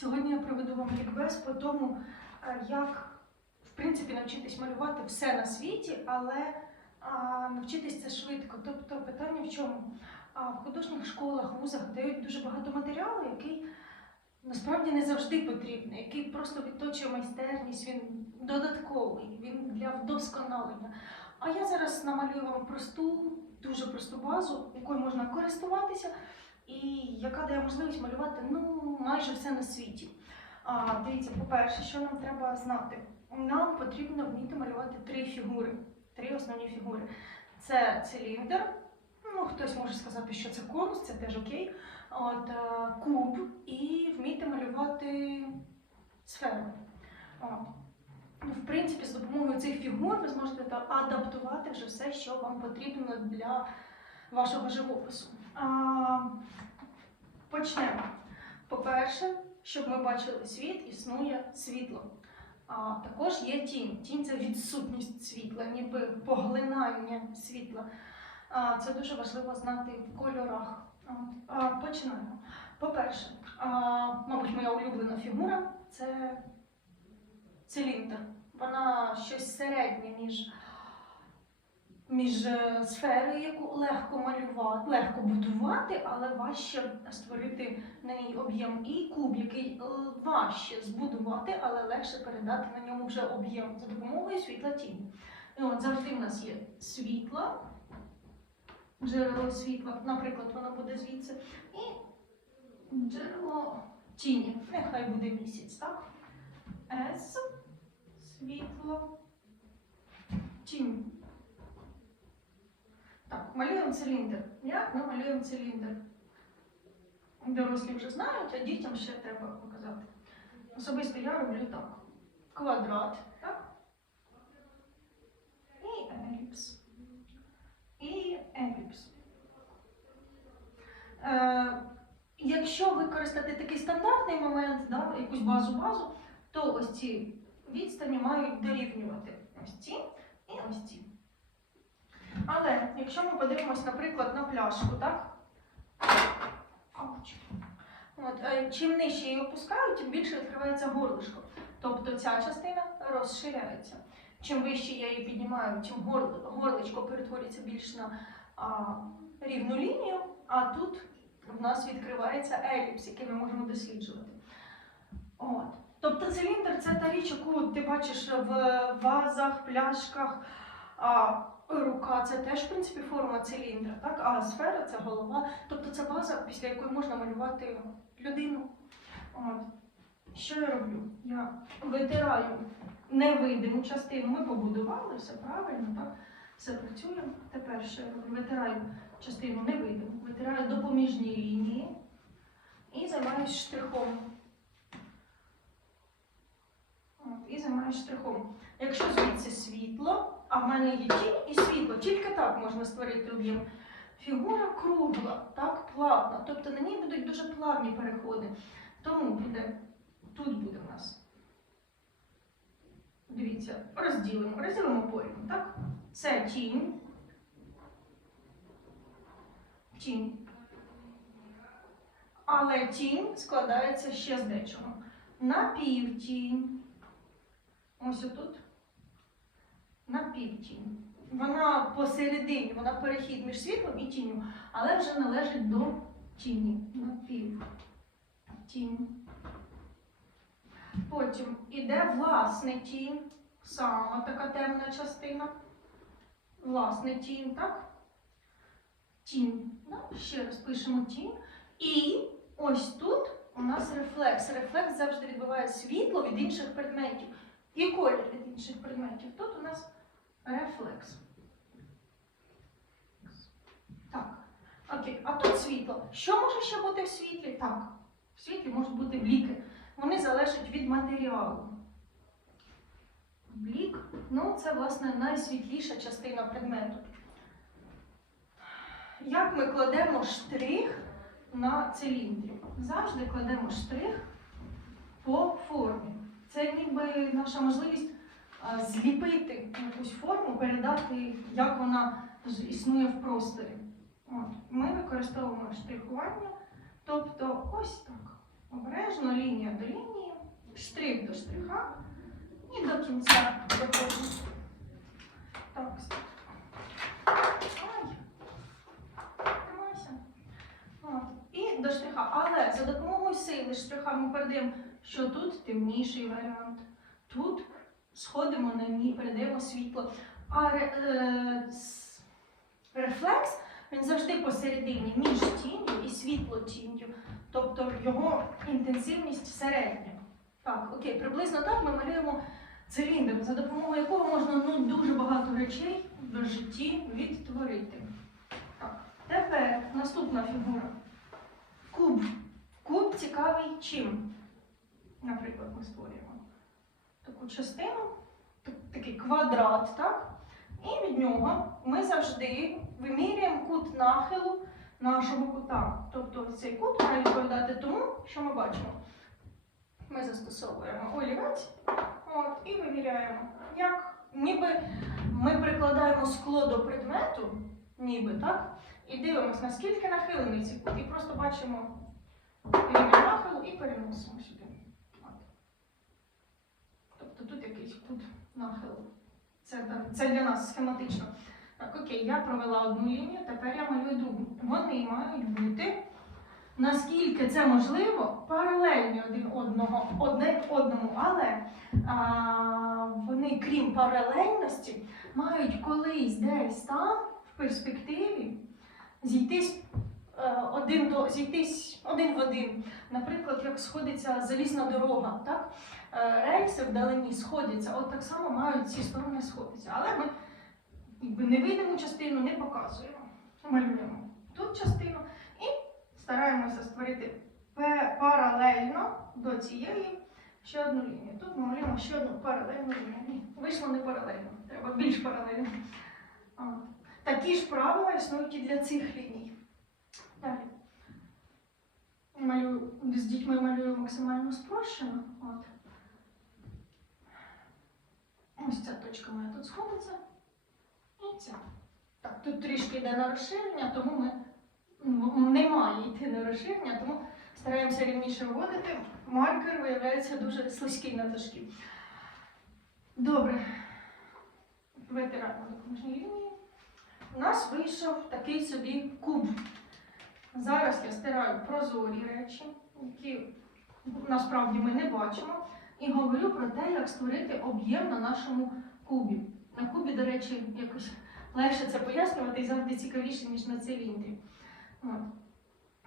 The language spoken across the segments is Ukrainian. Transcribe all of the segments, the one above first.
Сьогодні я проведу вам лікбез по тому, е, як в принципі навчитись малювати все на світі, але а, навчитись це швидко. Тобто питання в чому? А, в художніх школах, вузах дають дуже багато матеріалу, який насправді не завжди потрібний, який просто відточує майстерність, він додатковий, він для вдосконалення. А я зараз намалюю вам просту, дуже просту базу, якою можна користуватися, і яка дає можливість малювати ну, майже все на світі. А, дивіться, по-перше, що нам треба знати? Нам потрібно вміти малювати три фігури, три основні фігури. Це циліндр, ну хтось може сказати, що це конус, це теж окей. От, е, куб і вміти малювати сферу. От. Ну, В принципі, з допомогою цих фігур ви зможете адаптувати вже все, що вам потрібно для вашого живопису. А, почнемо. По-перше, щоб ми бачили світ, існує світло. А також є тінь. Тінь це відсутність світла, ніби поглинання світла. А, це дуже важливо знати в кольорах. А, починаємо. По-перше, мабуть, моя улюблена фігура це циліндр. Вона щось середнє між, між е, сферою, яку легко малювати, легко будувати, але важче створити на ній об'єм. І куб, який е, важче збудувати, але легше передати на ньому вже об'єм за допомогою світла тіні. І от завжди в нас є світло, джерело світла, наприклад, воно буде звідси, і джерело тіні. Нехай буде місяць, так? С, світло, тінь. Так, малюємо циліндр. Як ми малюємо циліндр? Дорослі вже знають, а дітям ще треба показати. Особисто я роблю так. Квадрат, так? І еліпс. І еліпс. Е, якщо використати такий стандартний момент, да, якусь базу-базу, то ось ці відстані мають дорівнювати ось ці і ось ці. Але якщо ми подивимось, наприклад, на пляшку, так? От, е, чим нижче її опускаю, тим більше відкривається горлишко. Тобто ця частина розширяється. Чим вище я її піднімаю, тим горличко перетворюється більш на а, рівну лінію, а тут в нас відкривається еліпс, який ми можемо досліджувати. От. Тобто циліндр це та річ, яку ти бачиш в вазах, пляшках. А рука це теж, в принципі, форма циліндра, так? а сфера це голова. Тобто це база, після якої можна малювати людину. От. Що я роблю? Я витираю невидиму частину. Ми побудували все правильно, так? Все працює. Тепер що я? Витираю частину невидиму, витираю допоміжні лінії і займаюся штрихом. От, і займаюся штрихом. Якщо звідси світло, а в мене є тінь і світло, тільки так можна створити об'єм. Фігура кругла, так, плавна. Тобто на ній будуть дуже плавні переходи. Тому буде, тут буде в нас. Дивіться, розділимо, розділимо порівну, так? Це тінь. Тінь. Але тінь складається ще з дечого. Напівтінь. Ось отут. Напівтінь. Вона посередині, вона перехід між світлом і тінню, але вже належить до тіні. Напів. Тінь. Потім іде власне тінь, сама така темна частина. Власне тінь, так? Тінь. Да? Ще раз пишемо тінь. І ось тут у нас рефлекс. Рефлекс завжди відбиває світло від інших предметів. І колір від інших предметів. Тут у нас рефлекс. Так. Окей, а тут світло. Що може ще бути в світлі? Так, в світлі можуть бути бліки. Вони залежать від матеріалу. Блік, ну це, власне, найсвітліша частина предмету. Як ми кладемо штрих на циліндрі? Завжди кладемо штрих по формі. Це ніби наша можливість зліпити якусь форму, передати, як вона існує в просторі. От. Ми використовуємо штрихування, тобто ось так. Обережно лінія до лінії, штрих до штриха і до кінця доходимо. Так. І до штриха. Але за допомогою сили штриха ми передаємо, що тут темніший варіант. Тут сходимо на ній, передаємо світло. А ре- е, рефлекс він завжди посередині між тінню і світло тінню. Тобто його інтенсивність середня. Так, окей, приблизно так ми малюємо циліндр, за допомогою якого можна ну, дуже багато речей в житті відтворити. Так, тепер наступна фігура. Куб. Куб цікавий чим? Наприклад, ми створюємо таку частину, такий квадрат, так? І від нього ми завжди вимірюємо кут нахилу нашого кута. Тобто цей кут має відповідати тому, що ми бачимо. Ми застосовуємо олівець от, і виміряємо. Як ніби ми прикладаємо скло до предмету, ніби так, і дивимося, наскільки нахилений цей кут. І просто бачимо рівень нахилу і переносимо сюди. От. Тобто тут нахилу. Це, це для нас схематично. Так, окей, я провела одну лінію, тепер я малюю другу. Вони мають бути, наскільки це можливо, паралельні один одного, одне одному, але а, вони, крім паралельності, мають колись десь там в перспективі зійтись один до зійтись один в один. Наприклад, як сходиться залізна дорога, так? Е, Рельси вдалині сходяться, от так само мають ці сторони сходитися. Але ми якби, невидиму частину не показуємо. Малюємо тут частину і стараємося створити паралельно до цієї ще одну лінію. Тут ми малюємо ще одну паралельну лінію. Ні, вийшло не паралельно, треба більш паралельно. Такі ж правила існують і для цих ліній. Далі. Малюю, з дітьми малюю максимально спрощено. От. Ось ця точка моя тут сходиться. І ця. Так, тут трішки йде на розширення, тому ми м, не має йти на розширення, тому стараємося рівніше виводити. Маркер виявляється дуже слизький на дошки. Добре. Витираємо допоміжні лінії. У нас вийшов такий собі куб. Зараз я стираю прозорі речі, які насправді ми не бачимо, і говорю про те, як створити об'єм на нашому кубі. На кубі, до речі, якось легше це пояснювати і завжди цікавіше, ніж на циліндрі.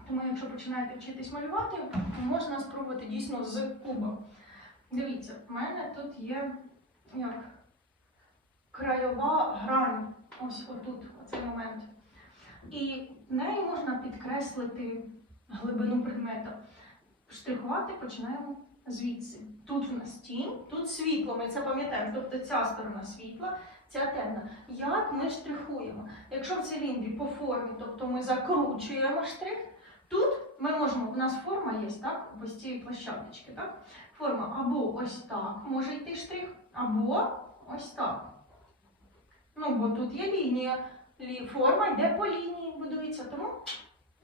Тому, якщо починаєте вчитись малювати, то можна спробувати дійсно з куба. Дивіться, в мене тут є як краєва грань. Ось отут, оцей момент. І нею можна підкреслити глибину предмета. Штрихувати починаємо звідси. Тут в нас тінь, тут світло, ми це пам'ятаємо. Тобто ця сторона світла, ця темна. Як ми штрихуємо? Якщо в циліндрі по формі, тобто ми закручуємо штрих, тут ми можемо, у нас форма є, так? Ось цієї площадочки, так? Форма або ось так може йти штрих, або ось так. Ну, бо тут є лінія, форма йде по лінії, будується, тому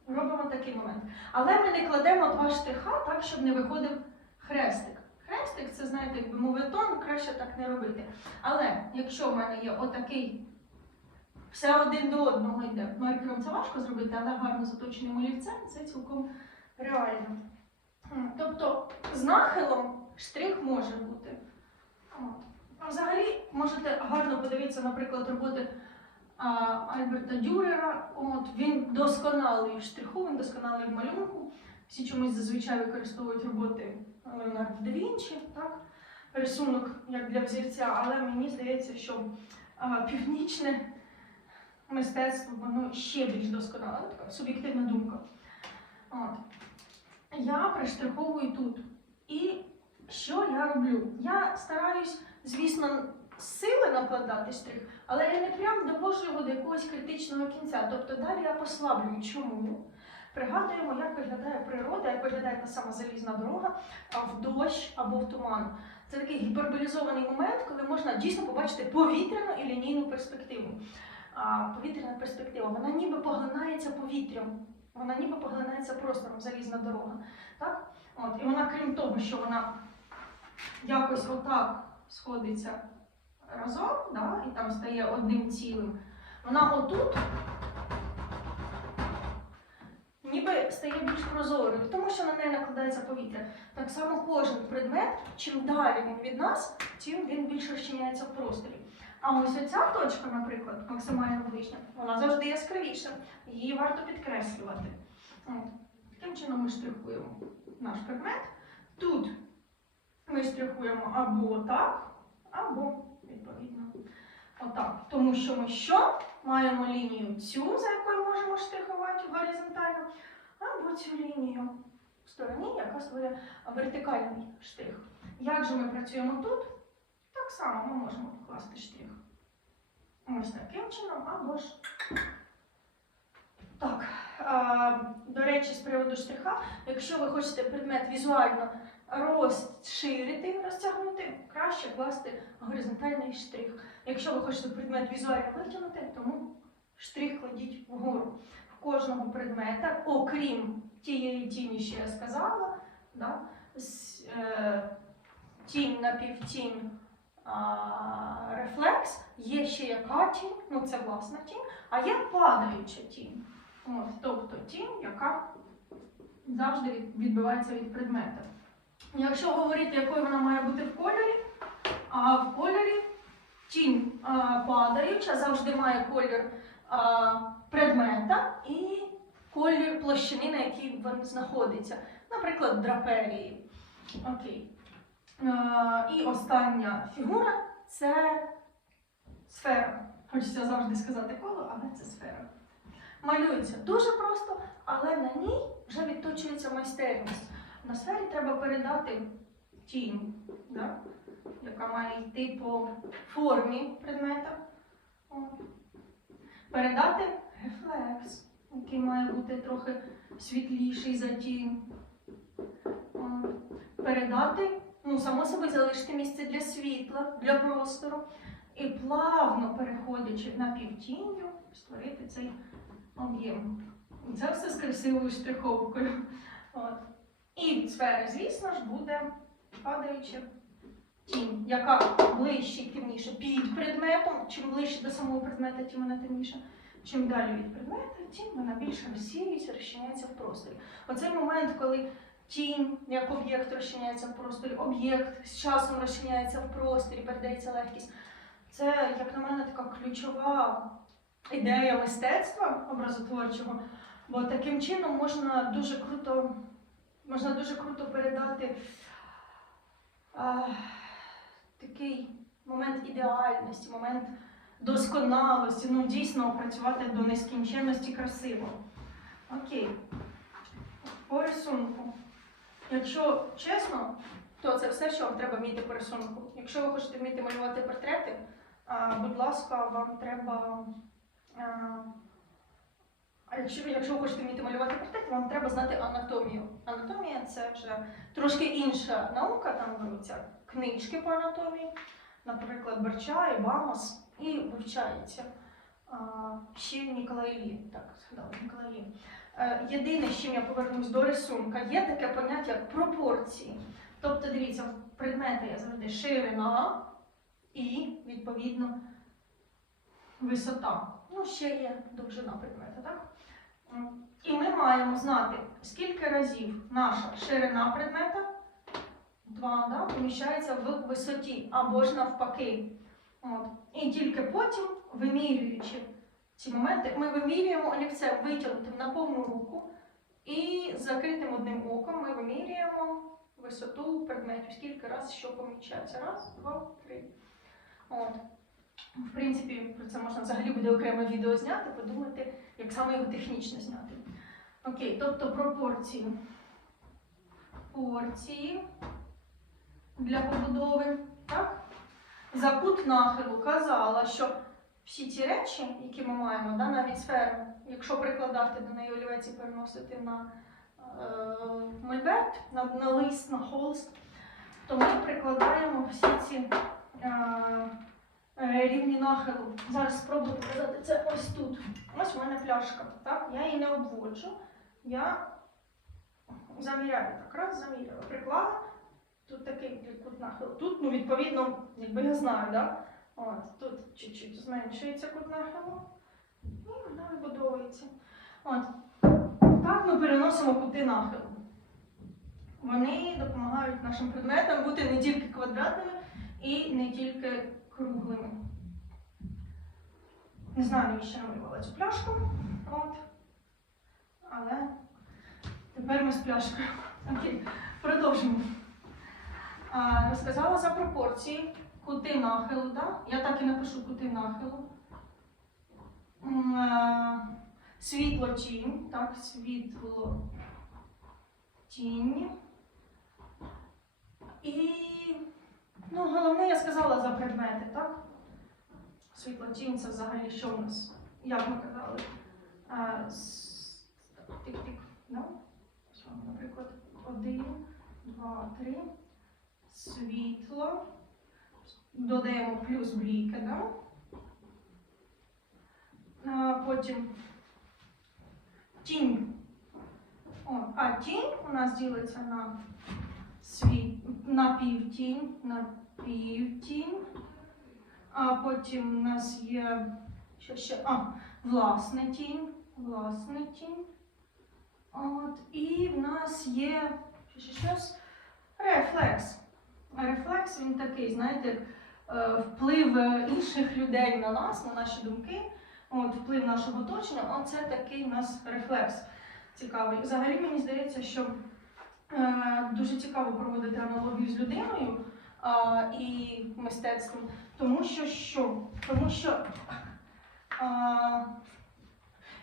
робимо такий момент. Але ми не кладемо два штриха так, щоб не виходив хрестик. Хрестик це, знаєте, якби моветон, краще так не робити. Але якщо в мене є отакий, все один до одного йде. Маркером це важко зробити, але гарно заточеним олівцем це цілком реально. Тобто з нахилом штрих може бути. Взагалі можете гарно подивитися, наприклад, роботи а, Альберта Дюрера. От, він досконалий в штриху, він досконалий в малюнку. Всі чомусь зазвичай використовують роботи Леонардо да Вінчі, так? рисунок як для взірця, але мені здається, що а, північне мистецтво воно ще більш досконале, така суб'єктивна думка. От. Я приштриховую тут. І що я роблю? Я стараюсь, звісно, сили накладати штрих, але я не прям довожу його до якогось критичного кінця. Тобто далі я послаблюю. Чому? Пригадуємо, як виглядає природа, як виглядає та сама залізна дорога в дощ або в туман. Це такий гіперболізований момент, коли можна дійсно побачити повітряну і лінійну перспективу. А, повітряна перспектива, вона ніби поглинається повітрям. Вона ніби поглинається простором, залізна дорога. Так? От, і вона, крім того, що вона якось отак сходиться разом, да, і там стає одним цілим, вона отут ніби стає більш прозорою, тому що на неї накладається повітря. Так само кожен предмет, чим далі він від нас, тим він більше розчиняється в просторі. А ось оця точка, наприклад, максимально ближня, вона завжди яскравіша. Її варто підкреслювати. От. Таким чином ми штрихуємо наш предмет. Тут ми штрихуємо або так, або відповідно отак. Тому що ми що? Маємо лінію цю, за якою можемо штрихувати горизонтально, або цю лінію в стороні, яка створює вертикальний штрих. Як же ми працюємо тут? Так само ми можемо покласти штрих. Ось таким чином, або ж так. До речі, з приводу штриха, якщо ви хочете предмет візуально розширити, розтягнути, краще класти горизонтальний штрих. Якщо ви хочете предмет візуально витягнути, тому штрих кладіть вгору. В кожного предмета, окрім тієї тіні, що я сказала, да, е, тінь напівтінь а, рефлекс, є ще яка тінь, ну це власна тінь, а є падаюча тінь. Тобто тінь, яка завжди відбивається від предмета. Якщо говорити, якою вона має бути в кольорі, а в кольорі тінь падаюча завжди має колір предмета і колір площини, на якій він знаходиться. Наприклад, драперії. Окей. І остання фігура це сфера. Хочеться завжди сказати коло, але це сфера. Малюється дуже просто, але на ній вже відточується майстерність. На сфері треба передати тінь, да? яка має йти по формі предмета. Передати рефлекс, який має бути трохи світліший за тінь. Передати, ну, само собі залишити місце для світла, для простору. І плавно переходячи на півтінню, створити цей об'єм. Це все з красивою штриховкою. От. І сфера, звісно ж, буде падаюча тінь, яка ближче і темніше під предметом. Чим ближче до самого предмета, тим вона темніша. Чим далі від предмета, тим вона більше розсіюється, розчиняється в просторі. Оцей момент, коли тінь як об'єкт розчиняється в просторі, об'єкт з часом розчиняється в просторі, передається легкість. Це, як на мене, така ключова ідея мистецтва образотворчого, бо таким чином можна дуже круто, можна дуже круто передати а, такий момент ідеальності, момент досконалості, ну дійсно опрацювати до нескінченності красиво. Окей. По рисунку. Якщо чесно, то це все, що вам треба вміти по рисунку. Якщо ви хочете вміти малювати портрети, будь ласка, вам треба. А, якщо, якщо ви хочете вміти малювати портрет, вам треба знати анатомію. Анатомія це вже трошки інша наука, там беруться книжки по анатомії, наприклад, Берча, Бамос, і вивчається. Ще Ніколай Лі, так, згадала Ніколай Лі. Е, Єдине, з чим я повернусь до рисунка, є таке поняття як пропорції. Тобто, дивіться, предмети є завжди ширина і, відповідно, висота. Ну, ще є довжина предмета, так? І ми маємо знати, скільки разів наша ширина предмета 2, да, поміщається в висоті, або ж навпаки. От. І тільки потім, вимірюючи ці моменти, ми вимірюємо олівцем витягнутим на повну руку і закритим одним оком ми вимірюємо висоту предметів, скільки раз що поміщається. Раз, два, три. От. В принципі, про це можна взагалі буде окреме відео зняти, подумати, як саме його технічно зняти. Окей, тобто пропорції. Порції для побудови. Так? За кут нахилу казала, що всі ці речі, які ми маємо, да, навіть сферу, якщо прикладати до неї олівець і переносити на е, мольберт, на, на лист, на холст, то ми прикладаємо всі ці е, рівні нахилу. Зараз спробую показати це ось тут. Ось у мене пляшка. Так? Я її не обводжу. я заміряю так, раз, заміряла, приклала. Тут такий кут нахилу. Тут, ну, відповідно, якби я знаю, да? От, тут чуть-чуть зменшується кут нахилу. І вона вибудовується. От. Так ми переносимо кути нахилу. Вони допомагають нашим предметам бути не тільки квадратними і не тільки круглими. Не знаю, навіщо намалювала цю пляшку. От. Але тепер ми з пляшкою. Окей, продовжимо. А, розказала за пропорції кути нахилу, да? Я так і напишу кути нахилу. Світло тінь, так, світло тінь. І ну, головне я сказала за предмети, так? Світло тінь це взагалі що у нас? Як ми казали? Тик-тик. Да? Що, наприклад, один, два, три. Світло. Додаємо плюс бліки, да? А, потім тінь. О, а тінь у нас ділиться на світ, на півтінь, на півтінь. А потім у нас є що ще? А, власне тінь, власне тінь. От, і в нас є що, ще щось? Рефлекс. Рефлекс він такий, знаєте, е, вплив е, інших людей на нас, на наші думки, от, вплив нашого оточення, оце такий у нас рефлекс цікавий. Взагалі мені здається, що е, дуже цікаво проводити аналогію з людиною і мистецтвом, тому що що? Тому що а,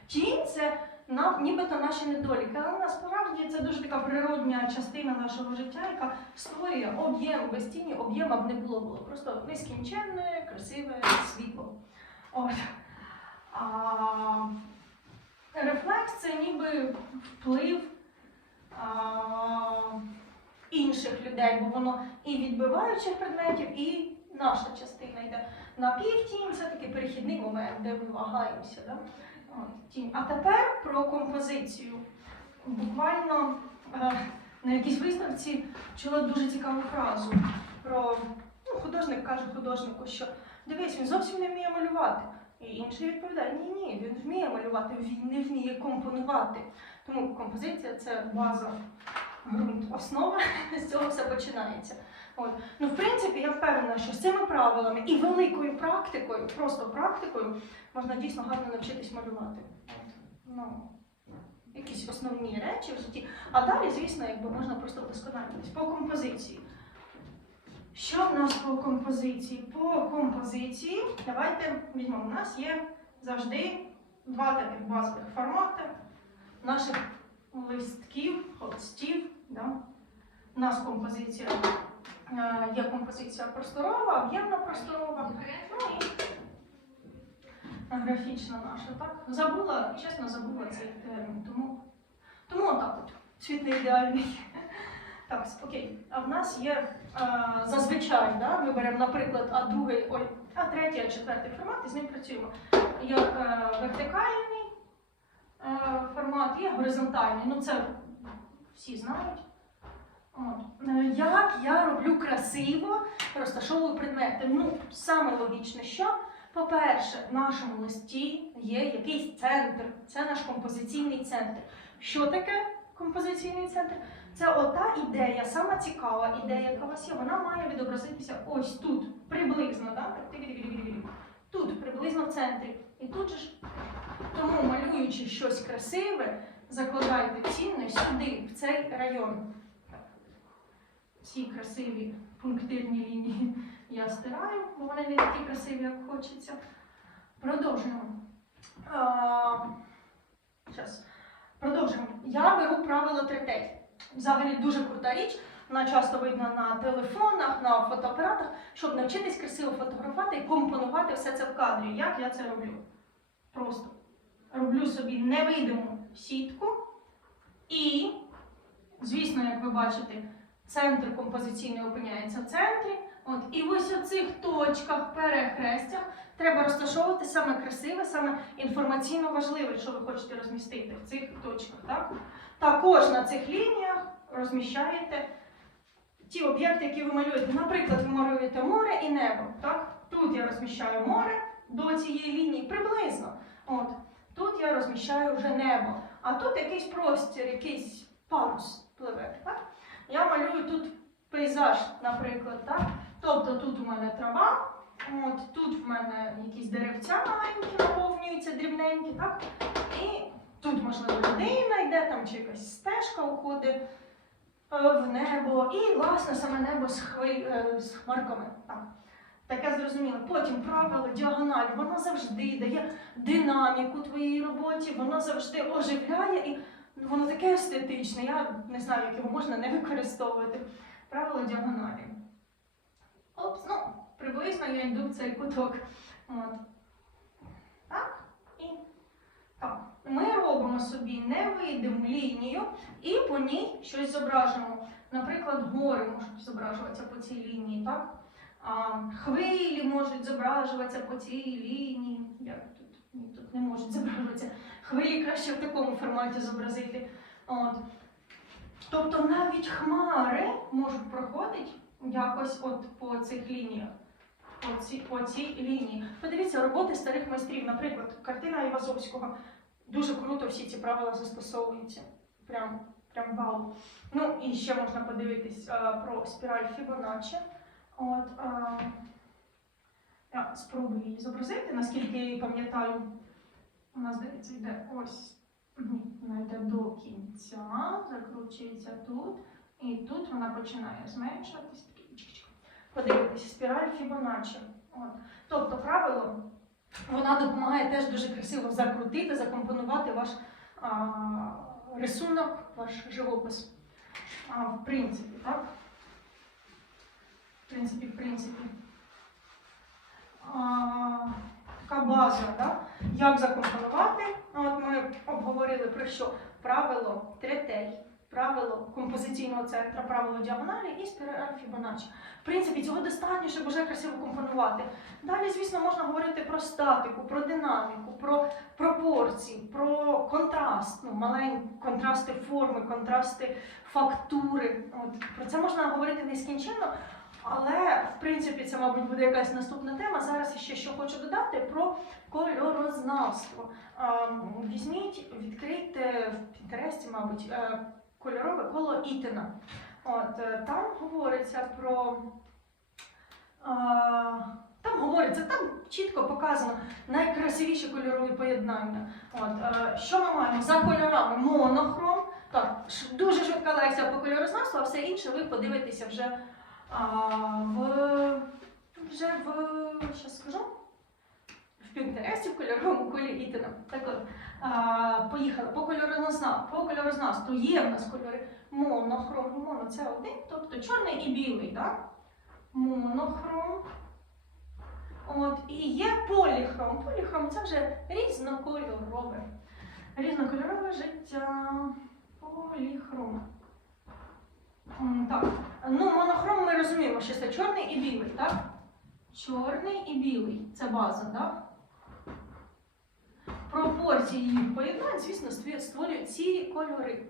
тінь це на, нібито наші недоліки, але насправді це дуже така природня частина нашого життя, яка створює об'єм без тіні, об'єма б не було, було просто нескінченне, красиве світло. От. А, рефлекс це ніби вплив а, інших людей, бо воно і відбиваючих предметів, і наша частина йде. На півтінь це такий перехідний момент, де ми вагаємося. Да? А тепер про композицію. Буквально е, на якійсь виставці чула дуже цікаву фразу про ну, художник каже художнику, що дивись, він зовсім не вміє малювати. І інший відповідає: ні, ні, він вміє малювати, він не вміє компонувати. Тому композиція це база, ґрунт, основа, з цього все починається. От. Ну, в принципі, я впевнена, що з цими правилами і великою практикою, просто практикою, можна дійсно гарно навчитись малювати. Ну, якісь основні речі в житті. А далі, звісно, якби можна просто вдосконалюватись. По композиції. Що в нас по композиції? По композиції, давайте візьмемо. У нас є завжди два таких базових формати наших листків, холстів. Да? У нас композиція е, є композиція просторова, об'ємна просторова. Ну і графічна наша, так? Забула, чесно, забула цей термін. Тому, тому отак от. Світ не ідеальний. Так, окей. А в нас є е, зазвичай, да? ми беремо, наприклад, а другий, ой, а третій, а четвертий формат, і з ним працюємо. Є е, вертикальний формат, є горизонтальний. Ну це всі знають. От. Е, Як я роблю красиво, розташовую предмети. Ну, саме логічне, що, по-перше, в нашому листі є якийсь центр. Це наш композиційний центр. Що таке композиційний центр? Це ота ідея, сама цікава ідея, яка у вас є, вона має відобразитися ось тут, приблизно, так? Тут, приблизно в центрі. І тут же ж, тому малюючи щось красиве, закладайте цінне сюди, в цей район. Ці красиві пунктирні лінії я стираю, бо вони не такі красиві, як хочеться. Продовжуємо. Щас. Продовжуємо. Я беру правило третей. Взагалі дуже крута річ. Вона часто видно на телефонах, на фотоапаратах, щоб навчитись красиво фотографувати і компонувати все це в кадрі. Як я це роблю? Просто роблю собі невидиму сітку і, звісно, як ви бачите, центр композиційний опиняється в центрі. От, і ось у цих точках, перехрестях треба розташовувати саме красиве, саме інформаційно важливе, що ви хочете розмістити в цих точках. Так? Також на цих лініях розміщаєте ті об'єкти, які ви малюєте. Наприклад, ви малюєте море і небо. Так? Тут я розміщаю море до цієї лінії приблизно. От. Тут я розміщаю вже небо. А тут якийсь простір, якийсь парус пливе. Так? Я малюю тут пейзаж, наприклад. Так? Тобто тут у мене трава, от, тут в мене якісь деревця маленькі наповнюються, дрібненькі, так? І тут, можливо, людина йде, там чи якась стежка уходить е, в небо, і, власне, саме небо з, хвиль, е, з хмарками. Так. Таке зрозуміло. Потім правило діагоналі, воно завжди дає динаміку твоїй роботі, воно завжди оживляє і воно таке естетичне. Я не знаю, як його можна не використовувати. Правило діагоналі. Опс, ну, приблизно я йду в цей куток. От. Так, і так. Ми робимо собі невидиму лінію і по ній щось зображуємо. Наприклад, гори можуть зображуватися по цій лінії, так? Хвилі можуть зображуватися по цій лінії. Як тут? Ні, тут не можуть зображуватися. Хвилі краще в такому форматі зобразити. От. Тобто навіть хмари можуть проходити якось от по цих лініях. По цій, по цій лінії. Подивіться роботи старих майстрів, наприклад, картина Івазовського. Дуже круто всі ці правила застосовуються. Прям, прям вау. Ну і ще можна подивитись а, про спіраль Фібоначчі. От, а, я спробую її зобразити, наскільки я її пам'ятаю. Нас, здається, йде ось. Вона йде до кінця, закручується тут. І тут вона починає зменшуватись. Подивитися, спіраль Фібоначчі. Тобто правило, вона допомагає теж дуже красиво закрутити, закомпонувати ваш а, рисунок, ваш живопис. А, в принципі, так? В в принципі. Така база, так? Як закомпонувати? От ми обговорили про що? Правило третей, правило композиційного центру, правило діагоналі і спіраль Фібоначчі. В принципі, цього достатньо, щоб вже красиво компонувати. Далі, звісно, можна говорити про статику, про динаміку, про пропорції, про контраст, ну, маленькі контрасти форми, контрасти фактури. От, про це можна говорити нескінченно. Але в принципі це, мабуть, буде якась наступна тема. Зараз ще що хочу додати про кольорознавство. Візьміть, відкрийте в Пінтересті, мабуть, е, кольорове коло Ітена. От е, там говориться про. Там говориться, там чітко показано найкрасивіші кольорові поєднання. От, е, що ми маємо за кольорами? Монохром. Так, дуже швидка лекція по кольорознавству, а все інше ви подивитеся вже в вже в що скажу? В Пінтересті в кольоровому колі Ітена. Так от, а, поїхали по кольорознавству. По кольорознавству є в нас кольори монохром. Моно це один, тобто чорний і білий, так? Монохром. От, і є поліхром. Поліхром це вже різнокольорове. Різнокольорове життя. Поліхром. Так. Ну, монохром ми розуміємо, що це чорний і білий, так? Чорний і білий. Це база, так? Пропорції їх поєднань, звісно, створюють цілі кольори.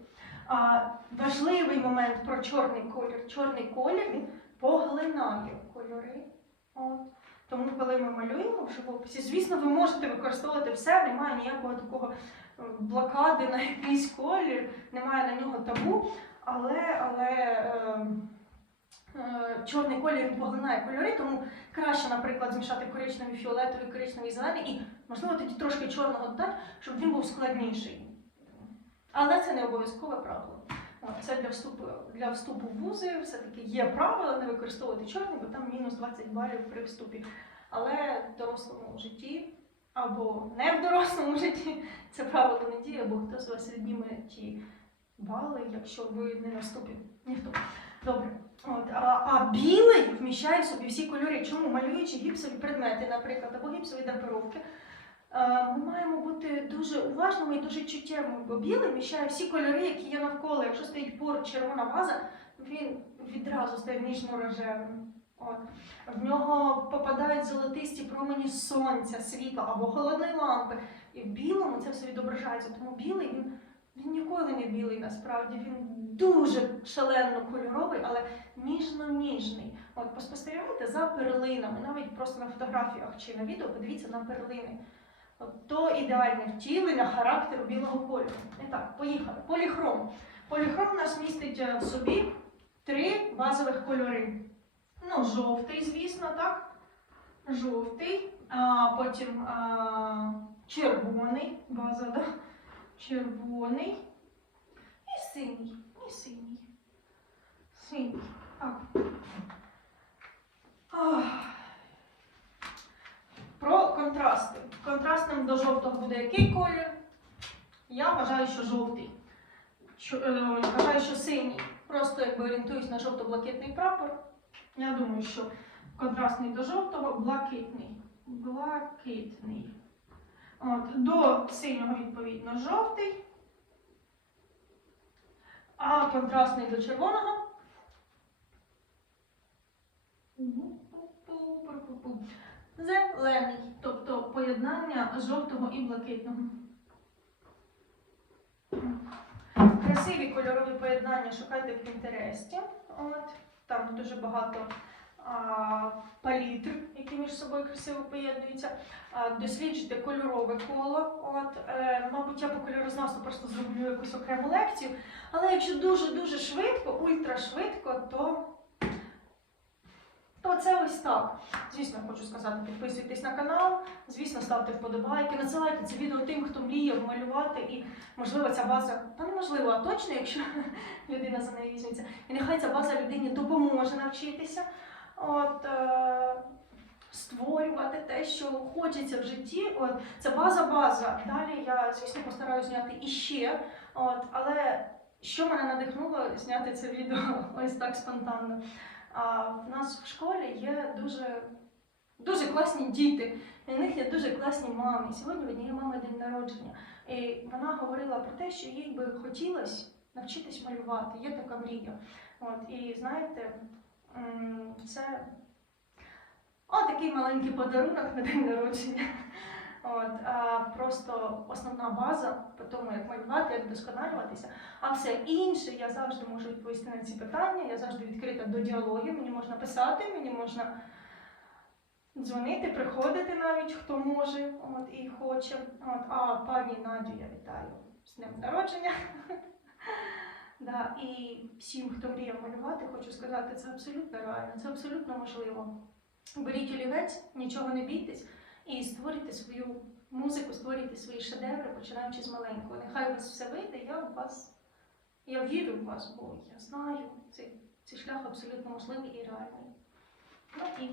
А, важливий момент про чорний колір. Чорний колір він поглинає кольори. От. Тому, коли ми малюємо в живописі, звісно, ви можете використовувати все, немає ніякого такого е, блокади на якийсь колір, немає на нього табу, але, але е, е, чорний колір поглинає кольори, тому краще, наприклад, змішати коричневий, фіолетовий, коричневий, зелений і, можливо, тоді трошки чорного додати, щоб він був складніший. Але це не обов'язкове правило. Це для вступу, для вступу в вузи все-таки є правило не використовувати чорний, бо там мінус 20 балів при вступі. Але в дорослому житті або не в дорослому житті це правило не діє, бо хто з вас відніме ті бали, якщо ви не на вступі. Ніхто. Добре. От, а, а білий вміщає в собі всі кольори. Чому малюючи гіпсові предмети, наприклад, або гіпсові драпировки, е, ми маємо бути дуже уважними і дуже чуттєвими, бо білий вміщає всі кольори, які є навколо. Якщо стоїть поруч червона ваза, він, відразу стає ніжно-рожевим. В нього попадають золотисті промені сонця, світла або холодної лампи. І в білому це все відображається. Тому білий він, він ніколи не білий насправді. Він дуже шалено кольоровий, але ніжно-ніжний. От поспостерігайте за перлинами, навіть просто на фотографіях чи на відео подивіться на перлини. От то ідеальне втілення характеру білого кольору. І так, поїхали. Поліхром. Поліхром у нас містить е, в собі три базових кольори. Ну, жовтий, звісно, так. Жовтий, а потім а, червоний, база, да? Червоний і синій. І синій. Синій. Так. Про контрасти. Контрастним до жовтого буде який колір? Я вважаю, що жовтий. Що, е, вважаю, що синій. Просто якби орієнтуюсь на жовто-блакитний прапор. Я думаю, що контрастний до жовтого, блакитний. Блакитний. От, до синього, відповідно, жовтий. А контрастний до червоного. Зелений, тобто поєднання жовтого і блакитного. Красиві кольорові поєднання шукайте в Пінтересті. От. Там дуже багато палітр, які між собою красиво поєднуються. Досліджуйте кольорове коло. От, е, мабуть, я по кольорознавству просто зроблю якусь окрему лекцію. Але якщо дуже-дуже швидко, ультрашвидко, то, то це ось так. Звісно, хочу сказати, підписуйтесь на канал, звісно, ставте вподобайки, надсилайте це відео тим, хто мріє малювати, і можливо ця база, та неможливо, а точно, якщо людина за неї візьметься. І нехай ця база людині допоможе навчитися. От, е, створювати те, що хочеться в житті. От, це база-база. Далі я, звісно, постараюся зняти іще. От, але що мене надихнуло зняти це відео ось так спонтанно? А в нас в школі є дуже, дуже класні діти. І в них є дуже класні мами. Сьогодні в однієї мами день народження. І вона говорила про те, що їй би хотілося навчитись малювати. Є така мрія. От, і знаєте, це О, такий маленький подарунок на день народження. От, а, просто основна база по тому, як малювати, як вдосконалюватися. А все інше я завжди можу відповісти на ці питання. Я завжди відкрита до діалогів. Мені можна писати, мені можна дзвонити, приходити навіть хто може от, і хоче. От, а пані Надю я вітаю з днем народження. Да, І всім, хто мріє малювати, хочу сказати, це абсолютно реально, це абсолютно можливо. Беріть олівець, нічого не бійтесь, і створюйте свою музику, створюйте свої шедеври, починаючи з маленького. Нехай у вас все вийде, я у вас, я вірю в вас, бо я знаю, цей, цей шлях абсолютно можливий і реальний. Ну і...